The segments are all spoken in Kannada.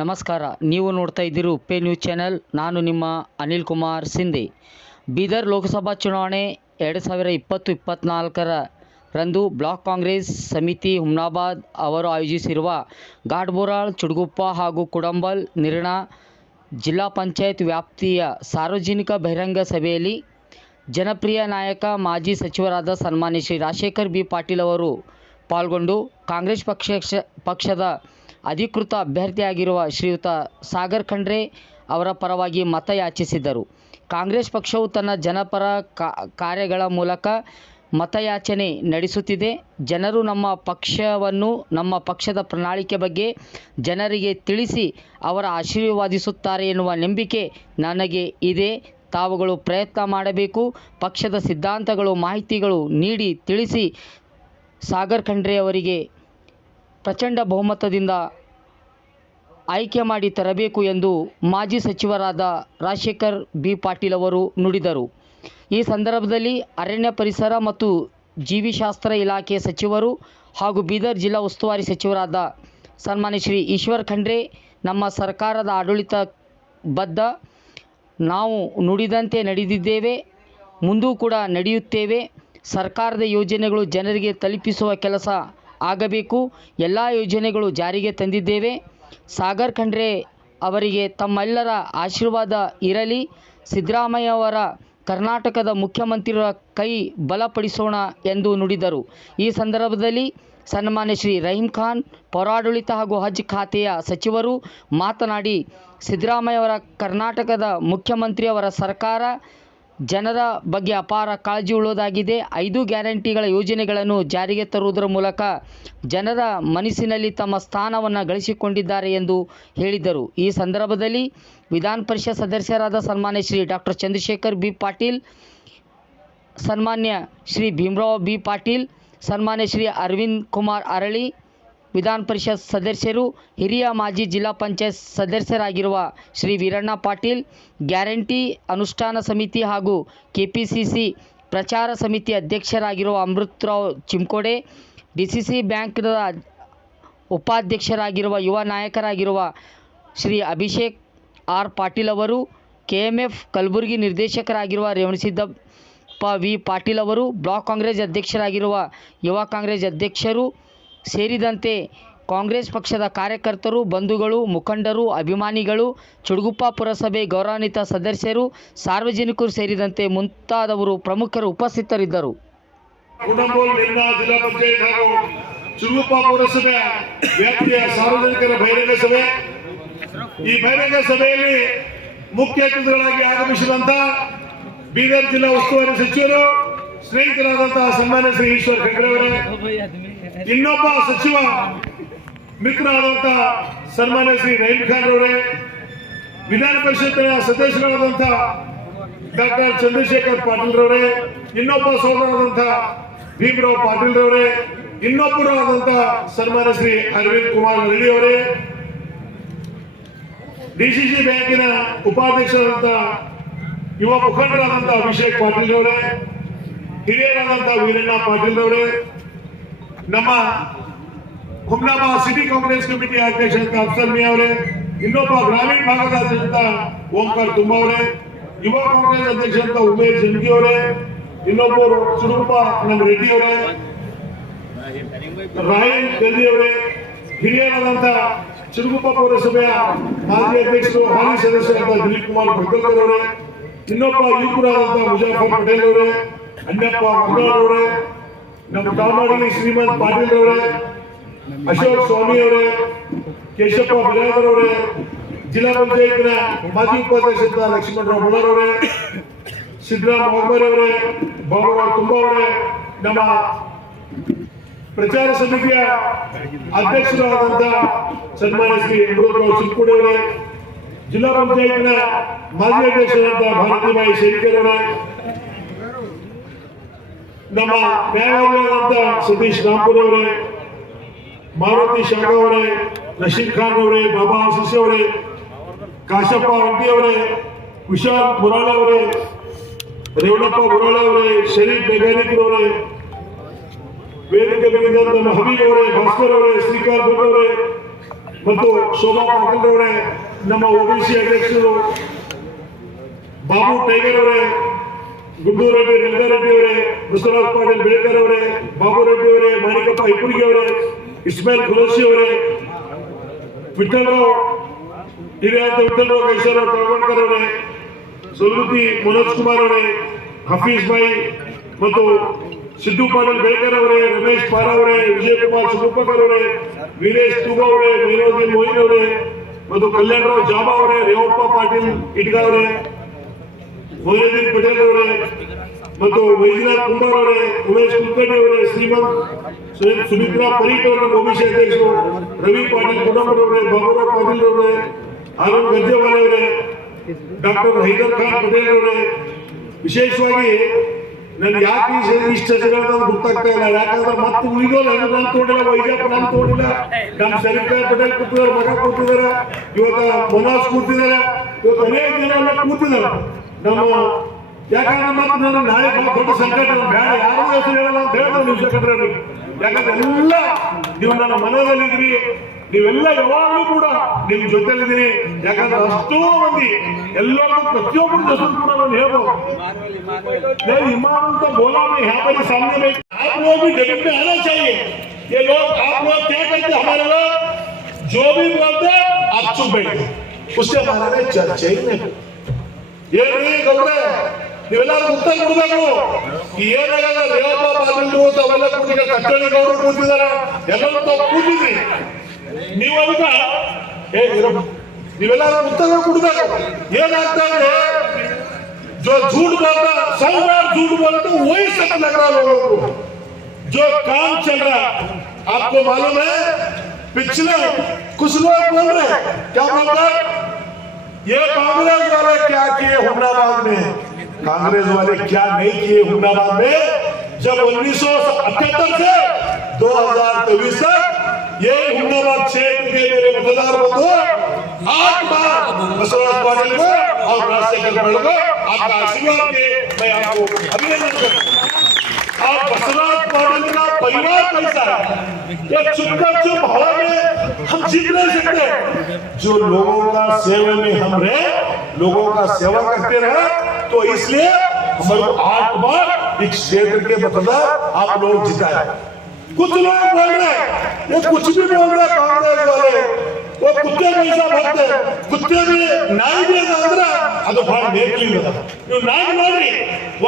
ನಮಸ್ಕಾರ. ನೀವು ನೋಡ್ತಾ ಇದ್ದೀರಿ ಉಪ್ಪೆ ನ್ಯೂಸ್ ಚಾನೆಲ್. ನಾನು ನಿಮ್ಮ ಅನಿಲ್ ಕುಮಾರ್ ಸಿಂಧೆ. ಬೀದರ್ ಲೋಕಸಭಾ ಚುನಾವಣೆ ಎರಡು ಸಾವಿರ ಇಪ್ಪತ್ತು ಇಪ್ಪತ್ತ್ನಾಲ್ಕರ ರಂದು ಬ್ಲಾಕ್ ಕಾಂಗ್ರೆಸ್ ಸಮಿತಿ ಹುಮ್ನಾಬಾದ್ ಅವರು ಆಯೋಜಿಸಿರುವ ಘಾಟ್ಬೋರಾಳ್, ಚುಡುಗುಪ್ಪ ಹಾಗೂ ಕುಡಂಬಲ್ ನಿರ್ಣ ಜಿಲ್ಲಾ ಪಂಚಾಯತ್ ವ್ಯಾಪ್ತಿಯ ಸಾರ್ವಜನಿಕ ಬಹಿರಂಗ ಸಭೆಯಲ್ಲಿ ಜನಪ್ರಿಯ ನಾಯಕ, ಮಾಜಿ ಸಚಿವರಾದ ಸನ್ಮಾನ್ಯ ಶ್ರೀ ರಾಜಶೇಖರ್ ಬಿ ಪಾಟೀಲ್ ಅವರು ಪಾಲ್ಗೊಂಡು ಕಾಂಗ್ರೆಸ್ ಪಕ್ಷ ಪಕ್ಷದ ಅಧಿಕೃತ ಅಭ್ಯರ್ಥಿಯಾಗಿರುವ ಶ್ರೀಯುತ ಸಾಗರ್ ಖಂಡ್ರೆ ಅವರ ಪರವಾಗಿ ಮತ ಯಾಚಿಸಿದರು ಕಾಂಗ್ರೆಸ್ ಪಕ್ಷವು ತನ್ನ ಜನಪರ ಕಾರ್ಯಗಳ ಮೂಲಕ ಮತಯಾಚನೆ ನಡೆಸುತ್ತಿದೆ. ಜನರು ನಮ್ಮ ಪಕ್ಷವನ್ನು, ನಮ್ಮ ಪಕ್ಷದ ಪ್ರಣಾಳಿಕೆ ಬಗ್ಗೆ ಜನರಿಗೆ ತಿಳಿಸಿ ಅವರ ಆಶೀರ್ವಾದಿಸುತ್ತಾರೆ ಎನ್ನುವ ನಂಬಿಕೆ ನನಗೆ ಇದೆ. ತಾವುಗಳು ಪ್ರಯತ್ನ ಮಾಡಬೇಕು. ಪಕ್ಷದ ಸಿದ್ಧಾಂತಗಳು, ಮಾಹಿತಿಗಳು ನೀಡಿ ತಿಳಿಸಿ ಸಾಗರ್ ಖಂಡ್ರೆ ಅವರಿಗೆ ಪ್ರಚಂಡ ಬಹುಮತದಿಂದ ಆಯ್ಕೆ ಮಾಡಿ ತರಬೇಕು ಎಂದು ಮಾಜಿ ಸಚಿವರಾದ ರಾಜಶೇಖರ್ ಬಿ ಪಾಟೀಲ್ ಅವರು ನುಡಿದರು. ಈ ಸಂದರ್ಭದಲ್ಲಿ ಅರಣ್ಯ ಪರಿಸರ ಮತ್ತು ಜೀವಿಶಾಸ್ತ್ರ ಇಲಾಖೆ ಸಚಿವರು ಹಾಗೂ ಬೀದರ್ ಜಿಲ್ಲಾ ಉಸ್ತುವಾರಿ ಸಚಿವರಾದ ಸನ್ಮಾನ್ಯ ಶ್ರೀ ಈಶ್ವರ್ ಖಂಡ್ರೆ, ನಮ್ಮ ಸರ್ಕಾರದ ಆಡಳಿತ ಬದ್ಧ ನಾವು ನುಡಿದಂತೆ ನಡೆದಿದ್ದೇವೆ, ಮುಂದೂ ಕೂಡ ನಡೆಯುತ್ತೇವೆ. ಸರ್ಕಾರದ ಯೋಜನೆಗಳು ಜನರಿಗೆ ತಲುಪಿಸುವ ಕೆಲಸ ಆಗಬೇಕು. ಎಲ್ಲ ಯೋಜನೆಗಳು ಜಾರಿಗೆ ತಂದಿದ್ದೇವೆ. ಸಾಗರ್ ಖಂಡ್ರೆ ಅವರಿಗೆ ತಮ್ಮೆಲ್ಲರ ಆಶೀರ್ವಾದ ಇರಲಿ. ಸಿದ್ದರಾಮಯ್ಯ ಅವರ ಕರ್ನಾಟಕದ ಮುಖ್ಯಮಂತ್ರಿಗಳ ಕೈ ಬಲಪಡಿಸೋಣ ಎಂದು ನುಡಿದರು. ಈ ಸಂದರ್ಭದಲ್ಲಿ ಸನ್ಮಾನ್ಯ ಶ್ರೀ ರಹೀಂ ಖಾನ್, ಪೌರಾಡಳಿತ ಹಾಗೂ ಹಜ್ ಖಾತೆಯ ಸಚಿವರು ಮಾತನಾಡಿ, ಸಿದ್ದರಾಮಯ್ಯ ಅವರ ಕರ್ನಾಟಕದ ಮುಖ್ಯಮಂತ್ರಿಯವರ ಸರ್ಕಾರ ಜನರ ಬಗ್ಗೆ ಅಪಾರ ಕಾಳಜಿ ಉಳ್ಳೋದಾಗಿದೆ. ಐದು ಗ್ಯಾರಂಟಿಗಳ ಯೋಜನೆಗಳನ್ನು ಜಾರಿಗೆ ತರುವುದರ ಮೂಲಕ ಜನರ ಮನಸ್ಸಿನಲ್ಲಿ ತಮ್ಮ ಸ್ಥಾನವನ್ನು ಗಳಿಸಿಕೊಂಡಿದ್ದಾರೆ ಎಂದು ಹೇಳಿದರು. ಈ ಸಂದರ್ಭದಲ್ಲಿ ವಿಧಾನ ಪರಿಷತ್ ಸದಸ್ಯರಾದ ಸನ್ಮಾನ್ಯ ಶ್ರೀ ಡಾಕ್ಟರ್ ಚಂದ್ರಶೇಖರ್ ಬಿ. ಪಾಟೀಲ್, ಸನ್ಮಾನ್ಯ ಶ್ರೀ ಭೀಮರಾವ್ ಬಿ. ಪಾಟೀಲ್, ಸನ್ಮಾನ್ಯ ಶ್ರೀ ಅರವಿಂದ್ ಕುಮಾರ್ ಅರಳಿ ವಿಧಾನ ಪರಿಷತ್ ಸದಸ್ಯರು, ಹಿರಿಯ ಮಾಜಿ ಜಿಲ್ಲಾ ಪಂಚಾಯತ್ ಸದಸ್ಯರಾಗಿರುವ ಶ್ರೀ ವೀರಣ್ಣ ಪಾಟೀಲ್, ಗ್ಯಾರಂಟಿ ಅನುಷ್ಠಾನ ಸಮಿತಿ ಹಾಗೂ ಕೆ ಪಿ ಸಿ ಸಿ ಪ್ರಚಾರ ಸಮಿತಿ ಅಧ್ಯಕ್ಷರಾಗಿರುವ Amritrao Chimkode D C C ಬ್ಯಾಂಕ್ನ ಉಪಾಧ್ಯಕ್ಷರಾಗಿರುವ ಯುವ ನಾಯಕರಾಗಿರುವ ಶ್ರೀ ಅಭಿಷೇಕ್ ಆರ್ ಪಾಟೀಲ್ ಅವರು ಕೆ ಎಂ ಎಫ್ ಕಲಬುರಗಿ ನಿರ್ದೇಶಕರಾಗಿರುವ ರೇವಣಸಿದ್ದಪ್ಪ ವಿ ಪಾಟೀಲ್ ಅವರು, ಬ್ಲಾಕ್ ಕಾಂಗ್ರೆಸ್ ಅಧ್ಯಕ್ಷರಾಗಿರುವ ಯುವ ಕಾಂಗ್ರೆಸ್ ಅಧ್ಯಕ್ಷರು ಸೇರಿದಂತೆ ಕಾಂಗ್ರೆಸ್ ಪಕ್ಷದ ಕಾರ್ಯಕರ್ತರು, ಬಂಧುಗಳು, ಮುಖಂಡರು, ಅಭಿಮಾನಿಗಳು, ಚುಡುಗುಪ್ಪ ಪುರಸಭೆ ಗೌರವಾನ್ವಿತ ಸದಸ್ಯರು, ಸಾರ್ವಜನಿಕರು ಸೇರಿದಂತೆ ಮುಂತಾದವರು ಪ್ರಮುಖರು ಉಪಸ್ಥಿತರಿದ್ದರು. ಪೌರಸಭೆ ಸಾರ್ವಜನಿಕರ ಸಭೆ. ಈ ಬಹಿರಂಗ ಸಭೆಯಲ್ಲಿ ಮುಖ್ಯ ಅತಿಥಿಗಳಾಗಿ ಆಗಮಿಸಿದಂತ ಬೀದರ್ ಜಿಲ್ಲಾ ಉಸ್ತುವಾರಿ ಸಚಿವರು, ಸ್ನೇಹಿತರಾದಂತಹ ಸನ್ಮಾನ್ಯ ಶ್ರೀ ಈಶ್ವರ್ ಖಂಡ್ರೆ ಅವರೇ ಇನ್ನೊಬ್ಬ ಸಚಿವ ಮಿತ್ರರಾದಂತಹ ಸನ್ಮಾನ್ಯ ಶ್ರೀ ರಹೀಂ ಖಾನ್ ಅವರೇ, ವಿಧಾನ ಪರಿಷತ್ತಿನ ಸದಸ್ಯರಾದಂತಹ ಡಾಕ್ಟರ್ ಚಂದ್ರಶೇಖರ್ ಪಾಟೀಲ್ ರವರೇ, ಇನ್ನೊಬ್ಬ ಸೋದರಾದಂತಹ ಭೀಮರಾವ್ ಪಾಟೀಲ್ ರವರೇ, ಇನ್ನೊಬ್ಬರು ಆದಂತಹ ಸನ್ಮಾನ್ಯ ಶ್ರೀ ಅರವಿಂದ್ ಕುಮಾರ್ ರೆಡ್ಡಿ ಅವರೇ ಡಿಸಿಸಿ ಬ್ಯಾಂಕಿನ ಉಪಾಧ್ಯಕ್ಷರಾದಂತಹ ಯುವ ಮುಖಂಡರಾದಂತಹ ಅಭಿಷೇಕ್ ಪಾಟೀಲ್ ಅವರೇ ಹಿರಿಯರಾದಂತಹ ವೀರಣ್ಣ ಪಾಟೀಲ್ ಅವರೇ ನಮ್ಮ ಹುಮ್ನಾಬಾದ್ ಸಿಟಿ ಕಾಂಗ್ರೆಸ್ ಕಮಿಟಿ ಅಧ್ಯಕ್ಷ ಅಫ್ಸರ್ ಮಿ ಅವರೇ, ಇನ್ನೊಬ್ಬ ಗ್ರಾಮೀಣ ಭಾಗದ ಅಧ್ಯಕ್ಷ ಓಂಕಾರ್ ತುಂಬ ಅವರೇ, ಯುವ ಕಾಂಗ್ರೆಸ್ ಅಧ್ಯಕ್ಷರಾದ ಉಮೇಶ್ ಜಂಗಿ ಅವರೇ, ಇನ್ನೊಬ್ಬರು ಸುಡುಪ ನಮ್ಮ ರೆಡ್ಡಿ ಅವರೇ ರಾಯನ್ ಗಲ್ದಿ ಅವರೇ, ಹಿರಿಯರಾದಂತ ಚಿರುಗುಪ್ಪ ಪೌರಸಭೆಯ ಮಾಜಿ ಅಧ್ಯಕ್ಷರು, ಹಾಲಿ ಸದಸ್ಯರಾದ ದಿಲೀಪ್ ಕುಮಾರ್ ಭಗಲ್ಕರ್ ಅವರೇ, ಇನ್ನೊಬ್ಬ ಯುವಕರಾದಂತ ಮುಜಾಫರ್ ಪಟೇಲ್ ಅವರೇ, ಅಣ್ಣಪ್ಪ ಮಂಗಳೂರ್ ಅವರೇ ನಮ್ಮ ಕಾಮಾಡಿ ಶ್ರೀಮಂತ್ ಪಾಟೀಲ್ ಅವರೇ, ಅಶೋಕ್ ಸ್ವಾಮಿ ಅವರೇ, ಕೇಶಪ್ಪ ಬಿರಾದರ್ ಅವರೇ, ಜಿಲ್ಲಾ ಪಂಚಾಯತ್ನ ಮಾಜಿ ಉಪಾಧ್ಯಕ್ಷ ಲಕ್ಷ್ಮಣರಾವ್ ಬಳ್ಳಾರ್ ಅವರೇ ಸಿದ್ದರಾಮ್ ಮೊಹಮ್ಮದ್ ಅವರೇ, ಬಾಬುರಾವ್ ತುಂಬ ಅವರೇ, ನಮ್ಮ ಪ್ರಚಾರ ಸಮಿತಿಯ ಅಧ್ಯಕ್ಷರಾದಂತಹ ಸನ್ಮಾನ್ಯ ಶ್ರೀ ಅಮೃತರಾವ್ ಚಿಕ್ಕುಡಿ ಅವರೇ, ಜಿಲ್ಲಾ ಪಂಚಾಯತ್ನ ಮಾಜಿ ಅಧ್ಯಕ್ಷರಾದ ಭಾರತಿಬಾಯಿ ಶೇಖರ್ ಅವರೇ ನಮ್ಮ ನ್ಯಾಯಾಲಯದಂತ ಸತೀಶ್ ರಾಂಪುರ್ ಅವರೇ ಮಾರುತಿ ಶಾಖ ಅವರೇ ರಶೀದ್ ಖಾನ್ ಅವರೇ, ಬಾಬಾ ಸಿಸಿ ಅವರೇ, ಕಾಶಪ್ಪ ಅಂಟಿ ಅವರೇ, ಕುಶಾಲ್ ಮುರಾಳ ಅವರೇ ರೇವಣಪ್ಪ ಮುರಾಳ ಅವರೇ, ಶರೀಫ್ ಅವರೇ ವೇದಿಕೆ ನಮ್ಮ ಹಬೀಬ್ ಅವರೇ, ಭಾಸ್ಕರ್ ಅವರೇ, ಶ್ರೀಕಾಂತ್ ಅವರೇ, ಮತ್ತು ಶೋಭಾ ಪಾಟೀಲ್ ಅವರೇ, ನಮ್ಮ ಒಬಿಸಿ ಅಧ್ಯಕ್ಷರು, ಬಾಬು ಟೈಗರ್ ಅವರೇ ಗುಡ್ಡು ರೆಡ್ಡಿ ರಂಗಾರೆಡ್ಡಿ ಅವರೇ, ಬಸವರಾಜ ಪಾಟೀಲ್ ಬೇಕರ್ ಅವರೇ, ಬಾಬು ರೆಡ್ಡಿ ಅವರೇ, ಮಾಣಿಕಪ್ಪ ಇಪ್ಪುರಿಗೆ ಅವರೇ, ಇಸ್ಮಾಯಿಲ್ ಖುಲೋಸಿ ಅವರೇ ವಿಠಲರಾವ್ ಹಿರಿಯಾದ ವಿಠಲರಾವ್ ಕೈಶ್ವರರಾವ್ ಟಳ್ವಣ್ಕರ್ ಅವರೇ ಸುಲ್ಗುತಿ ಮನೋಜ್ ಕುಮಾರ್ ಅವರೇ ಹಫೀಸ್ ಭಾಯಿ ಮತ್ತು ಸಿದ್ದು ಪಾಟೀಲ್ ಬೇಕರ್ ಅವರೇ, ರಮೇಶ್ ಪಾರ ಅವರೇ, ವಿಜಯಕುಮಾರ್ ಸುಬ್ಬಕ್ಕರ್ ಅವರೇ, ವೀರೇಶ್ ತೂಬಾ ಅವರೇ ಮೈನೋದ್ದೀನ್ ಮೋಹಿನ್ ಅವರೇ, ಮತ್ತು ಕಲ್ಯಾಣರಾವ್ ಜಾಬಾ ಅವರೇ, ರೇವಪ್ಪ ಪಾಟೀಲ್ ಇಟ್ಗಾ ಅವರೇ ಮೊಯಿನುದ್ದೀನ್ ಪಟೇಲ್ ಅವರೇ ಮತ್ತು ವೈದ್ಯನಾಥ್ ಕುಮಾರ್ ಅವರೇ ಉಮೇಶ್ ಕುಲಕರ್ಣಿ ಅವರೇ, ಶ್ರೀಮಂತ್ ಸುಮಿತ್ರಾ ಪರೀಕ್ ಅವರ ಭವಿಷ್ಯ ಅಧ್ಯಕ್ಷರು, ರವಿ ಪಾಟೀಲ್ ಕುಟುಂಬ ಅವರೇ ಬಾಬುರಾವ್ ಪಾಟೀಲ್ ಅವರೇ, ಆನಂದ್ ಗಜ್ಜೆವಾಲೆ ಅವರೇ, ಡಾಕ್ಟರ್ ಹೈದರ್ ಖಾನ್ ಪಟೇಲ್ ಅವರೇ. ವಿಶೇಷವಾಗಿ ನನ್ ಯಾಕೆ ಇಷ್ಟ ಹೆಸರುಗಳನ್ನ ಗೊತ್ತಾಗ್ತಾ ಇಲ್ಲ. ಯಾಕಂದ್ರೆ ಮತ್ತೆ ಉಳಿದೋಲ್ಲ ನಾನು ತೋಡಿಲ್ಲ ವೈಜಾಪುರ ನಾನು ತೋಡಿಲ್ಲ ನಮ್ಮ ಶರೀಫ್ ಪಟೇಲ್ ಕೂತಿದ್ದಾರೆ, ಮಗ ಕೂತಿದ್ದಾರೆ. ಇವಾಗ ಮೊನಾಸ್ ಕೂತಿದ್ದಾರೆ. ಇವತ್ತು ಅನೇಕ ಜನ ಕೂತಿದ್ದಾರೆ. ನಮ್ಮ ಯಾಕಂದ್ರೆ ಮತ್ತೆ ನಾನು ನಾಳೆ ಬಹಳ ದೊಡ್ಡ ಸಂಕಟ ನಾನು ಬೇಡ ಯಾರು ಹೆಸರು ಹೇಳಲ್ಲ ಅಂತ ಹೇಳಿದ್ರೆ ನೀವು ಸೆಕ್ರೆಟರಿ ಯಾಕಂದ್ರೆ ಎಲ್ಲ ನೀವು ನನ್ನ ಮನದಲ್ಲಿದ್ರಿ ನೀವೆಲ್ಲ ಯಾವಾಗಲೂ ಕೂಡ ನಿಮ್ ಜೊತೆಲಿದ್ದೀರಿ ಯಾಕಂದ್ರೆ ಅಷ್ಟೋ ಮಂದಿ ಎಲ್ಲರಿಗೂ ಪ್ರತಿಯೊಬ್ಬರ ಹೆಸರು ಕೂಡ ನಾನು ಹೇಳ್ಬೋದು नहीं ईमान तो बोला मैं यहाँ पर ही सामने में आप लोग भी डेबिट में आना चाहिए ये लोग आप लोग क्या करते हमारे लोग जो भी बोलते आप चुप बैठे उससे हमारे चर्चा ही नहीं ಏನ್ರಿ ಗೌಡ್ರೆ ನೀವೆಲ್ಲರೂ ಉತ್ತರ ಕೊಡ್ಬೇಕು ಏನಾಗಲ್ಲ ರೇವಪ್ಪ ಪಾಟೀಲ್ರು ತಾವೆಲ್ಲ ಕೂತಿಗೆ ಕಟ್ಟಳಿ ಗೌಡರು ಕೂತಿದಾರ ಎಲ್ಲರೂ ತಾವು ಕೂತಿದ್ರಿ ನೀವು ಅದಕ್ಕ ಏ ಇರಪ್ಪ. ನೀವೆಲ್ಲರೂ ಉತ್ತರ ಕೊಡ್ಬೇಕು ಏನಾಗ್ತಾ ಇದೆ जो झूठ बोलता सौ बार झूठ बोलता तो वही सच लग रहा लोगों को जो काम चल रहा आपको मालूम है पिछले कुछ लोग बोल रहे हैं, क्या बोल रहे یہ کانگریز والے کیا کیے حکمرآباد میں؟ کانگریز والے کیا نہیں کیے حکمرآباد میں؟ جب انیس سو اٹھہتر سے دو ہزار چوبیس تک یہ حکمرآباد چھے کے میرے مددار بندو بار اور آپ کا میں آپ کو ابھی نہیں کرتا اور بسرات کا کیسا ہے؟ کہ چپ ہوا میں ہم جو لوگوں کا سیوہ میں ہم رہے، لوگوں کا سیوہ کرتے رہے، تو اس لیے ہمارے آٹھ بار ایک شیدر کے مطلب آپ لوگ جتا ہے کچھ لوگ بول رہے ہیں یہ کچھ بھی بول رہے ہیں والے۔ कैसा भरते कुत्ते भी ನಾಯಿ ಬೇಗ ಅಂದ್ರೆ ಅದು ಬಹಳ ನೇರ್ಲಿಲ್ಲ ನೀವು ನಾಯಿ ನೋಡ್ರಿ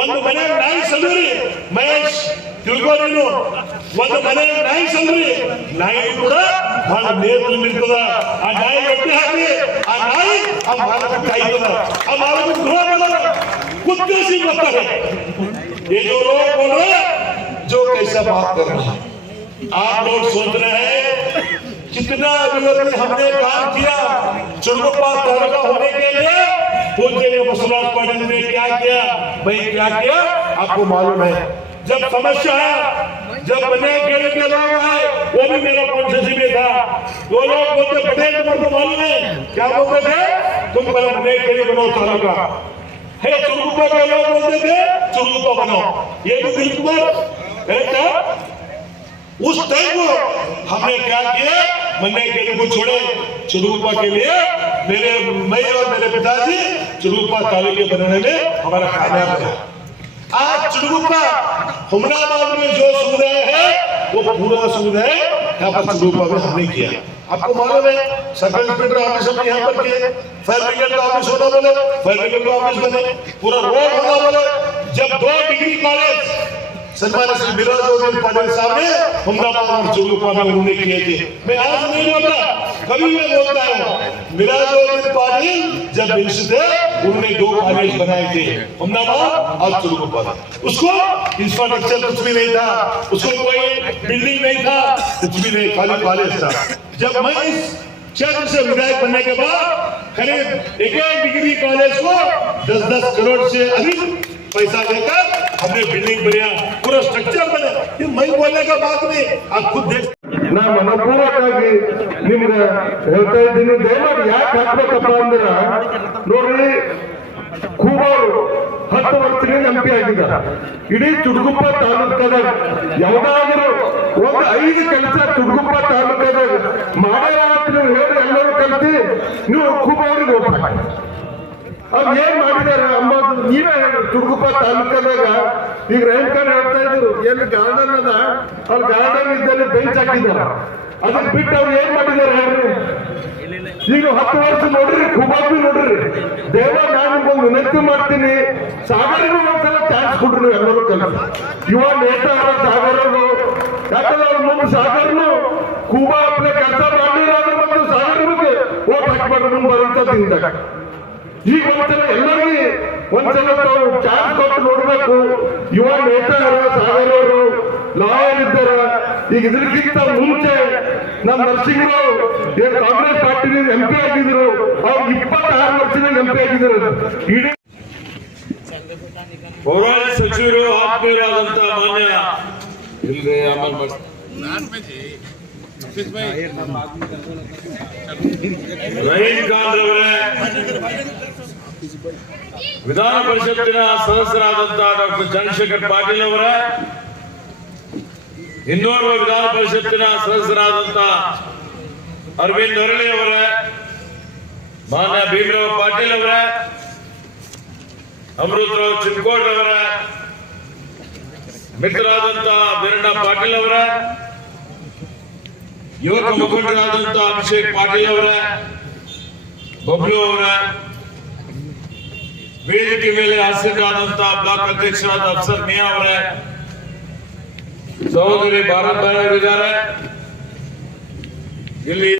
ಒಂದು ಮನೆಯಾಗ ನಾಯಿ ಸಲ್ರಿ ಮಹೇಶ್ ತಿಳ್ಕೊ ನೀನು ಒಂದು ಮನೆಯಾಗ ನಾಯಿ ಸಲ್ರಿ ನಾಯಿ ಕೂಡ ಬಹಳ ನೇರ್ಲಿ ನಿಲ್ತದ ಆ ನಾಯಿ ಹೊಟ್ಟೆ ಹಾಕಿ ಆ ನಾಯಿ ಆ ಮಾಲಕ ಕಾಯ್ತದ ಆ ಮಾಲಕ ದ್ರೋಹ ಮಾಡಲ್ಲ कुत्ते से बता है ये जो लोग बोल रहे हैं जो कैसा बात कर रहे हैं आप लोग सोच रहे हैं کتنا ابھی ہم نے کام کیا چلو پاس طالبہ ہونے کے لیے پوچھے گئے مسلمان پڑھنے میں کیا کیا؟ میں کیا کیا؟ آپ کو معلوم ہے۔ جب سمجھا ہے، جب بنے گئے کے لیے آئے، وہ بھی میرا کانفرنس میں تھا۔ وہ لوگ بولتے بنے نمبر تو معلوم ہے۔ کیا بولتے تھے؟ تم پر بنے کے لیے بناؤ طالبہ ہے چرکو کے لوگ بولتے تھے؟ چرکو بنو یہ بھی بالکل۔ اس ٹائم ہم نے کیا کیا؟ منع کے لیے کو چھوڑے چروپا کے لیے میرے میں اور میرے پتا جی چروپا تعلیم کے بننے میں ہمارا کامیاب ہے آج چروپا ہمنا آباد میں جو سمدھائے ہے، وہ پورا سمدھائے یہاں پر چروپا میں ہم نے کیا۔ آپ کو معلوم ہے سب انسپکٹر آفس اپنی یہاں پر کیے۔ فائر بریگیڈ کا آفس ہونا بولے، فائر بریگیڈ کا آفس بنے، پورا روڈ ہونا بولے۔ جب دو ڈگری کالیس سلمان سے ملا دو دن پاٹل صاحب نے عمدہ اور جلوپا میں انہوں نے کیے تھے۔ میں آج نہیں بولتا، کبھی میں بولتا ہوں۔ ملا دو دن پاٹل جب رشت ہے انہوں نے دو کالج بنائے تھے۔ عمدہ اور جلوپا اس کو انفراسٹرکچر کچھ بھی نہیں تھا، اس کو کوئی بلڈنگ نہیں تھا، کچھ بھی نہیں، خالی کالج تھا۔ جب میں اس شہر سے ودایت بننے کے بعد قریب ایک ایک ڈگری کالج کو دس دس کروڑ سے ادھک पैसा देकर हमने बिल्डिंग बनाया पूरा स्ट्रक्चर बना ये मैं बोलने का बात नहीं आप खुद देख ನಾ ಮನಪೂರ್ವಕವಾಗಿ ನಿಮ್ಗೆ ಹೇಳ್ತಾ ಇದ್ದೀನಿ ದಯಮಾಡಿ ಯಾಕೆ ಹಾಕ್ಬೇಕಪ್ಪ ಅಂದ್ರ ನೋಡ್ರಿ ಕೂಬಾರು ಹತ್ತು ವರ್ಷದಿಂದ ಎಂ ಪಿ ಆಗಿದ್ದಾರೆ ಇಡೀ ತುಡುಗುಪ್ಪ ತಾಲೂಕದಾಗ ಯಾವ್ದಾದ್ರು ಒಂದು ಐದು ಕೆಲಸ ತುಡುಗುಪ್ಪ ತಾಲೂಕದಾಗ ಮಾಡ್ಯಾರ ಅಂತ ನೀವು ಹೇಳಿ ಎಲ್ಲರೂ ಕಲ್ತಿ ನೀವು ಕೂಬಾವ್ರಿಗೆ ಓಟ್ ಹಾಕಿ ಅವ್ರು ಏನ್ ಮಾಡಿದಾರೆ ಅಂಬೋದು? ನೀವೇ ಹೇಳಿ ತುಡುಗುಪ್ಪ ತಾಲೂಕದಾಗ ಈಗ ರೇಣುಕಾರ್ ಹೇಳ್ತಾ ಇದ್ರು, ಎಲ್ಲಿ ಗಾರ್ಡನ್ ಅದ, ಅವ್ರು ಗಾರ್ಡನ್ ಇದ್ದಲ್ಲಿ ಬೆಂಚ್ ಹಾಕಿದಾರ ಅದನ್ನ ಬಿಟ್ಟು ಅವ್ರು ಏನ್ ಮಾಡಿದ್ದಾರೆ ಈಗ ಹತ್ತು ವರ್ಷ ನೋಡ್ರಿ, ಕುಬಾಬಿ ನೋಡ್ರಿ. ದೇವ ನಾನು ಒಂದು ವಿನಂತಿ ಮಾಡ್ತೀನಿ ಸಾಗರಿಗೂ ಒಂದ್ಸಲ ಚಾನ್ಸ್ ಕೊಡ್ರಿ ಎಲ್ಲರೂ ಕಲಿಸಿ ಯುವ ನೇತಾರ ಸಾಗರರು, ಯಾಕಂದ್ರೆ ಅವ್ರ ಮುಂದೆ ಸಾಗರನು ಕುಬಾ ಕೆಲಸ ಮಾಡಲಿಲ್ಲ ಅಂದ್ರೆ ಸಾಗರ ಸಾಗರಕ್ಕೆ ಓಟ್ ಹಾಕ್ಬಾರ್ದು ಮುಂದೆ ಬರುವಂತದ್ದಿಂದ ಈಗ ಒಂದ್ಸಲ ಎಲ್ಲರಿಗೆ ಒಂದ್ಸಲ ನಾವು ಚಾನ್ಸ್ ಕೊಟ್ಟು ನೋಡ್ಬೇಕು. ಯುವ ನೇತಾರ ಸಾಗರವರು ಲಾಯರ್ ಇದ್ದಾರ ಈಗ ಇದಕ್ಕಿಂತ ಮುಂಚೆ ನಮ್ಮ ನರಸಿಂಹರಾವ್ ಏನ್ ಕಾಂಗ್ರೆಸ್ ಪಾರ್ಟಿನಿಂದ ಎಂ ಪಿ ಆಗಿದ್ರು ಅವ್ರು ಇಪ್ಪತ್ತಾರು ವರ್ಷದಿಂದ ಎಂ ಪಿ ಆಗಿದ್ರು. ಇಡೀ ಪೌರಾಣಿಕ ಸಚಿವರು ಆತ್ಮೀಯರಾದಂತ ಮಾನ್ಯ ಇಲ್ಲಿ ಆಮೇಲೆ ಮಾಡ್ತೀನಿ. ರಹೀಂ ಖಾನ್ ರವರೇ ವಿಧಾನ ಪರಿಷತ್ತಿನ ಸದಸ್ಯರಾದಂತಹ ಡಾಕ್ಟರ್ ಚಂದ್ರಶೇಖರ್ ಪಾಟೀಲ್ ಅವರ, ಇನ್ನೋರ್ವ ವಿಧಾನ ಪರಿಷತ್ತಿನ ಸದಸ್ಯರಾದಂತಹ ಅರವಿಂದ್ ಹೊರಳಿ ಅವರ, ಮಾನ್ಯ ಭೀಮರಾವ್ ಪಾಟೀಲ್ ಅವರ, ಅಮೃತರಾವ್ ಚಿನ್ಕೋಡ್ ಅವರ ಮಿತ್ರರಾದಂತ ಬೀರಣ್ಣ ಪಾಟೀಲ್ ಅವರ ಯುವಕ ಮುಖಂಡರಾದಂತ ಅಭಿಷೇಕ್ ಪಾಟೀಲ್ ಅವರ ಬಬ್ಲು ಅವರ ವೇದಿಕೆ ಮೇಲೆ ಆಸೀನರಾದಂತ ಬ್ಲಾಕ್ ಅಧ್ಯಕ್ಷರಾದ ಅಫ್ಸರ್ ಮಿಯಾ ಅವರ ಸಹೋದರಿ ಭಾರತ್ ಭಾಯ್ ಅವರಿದ್ದಾರೆ ಇಲ್ಲಿ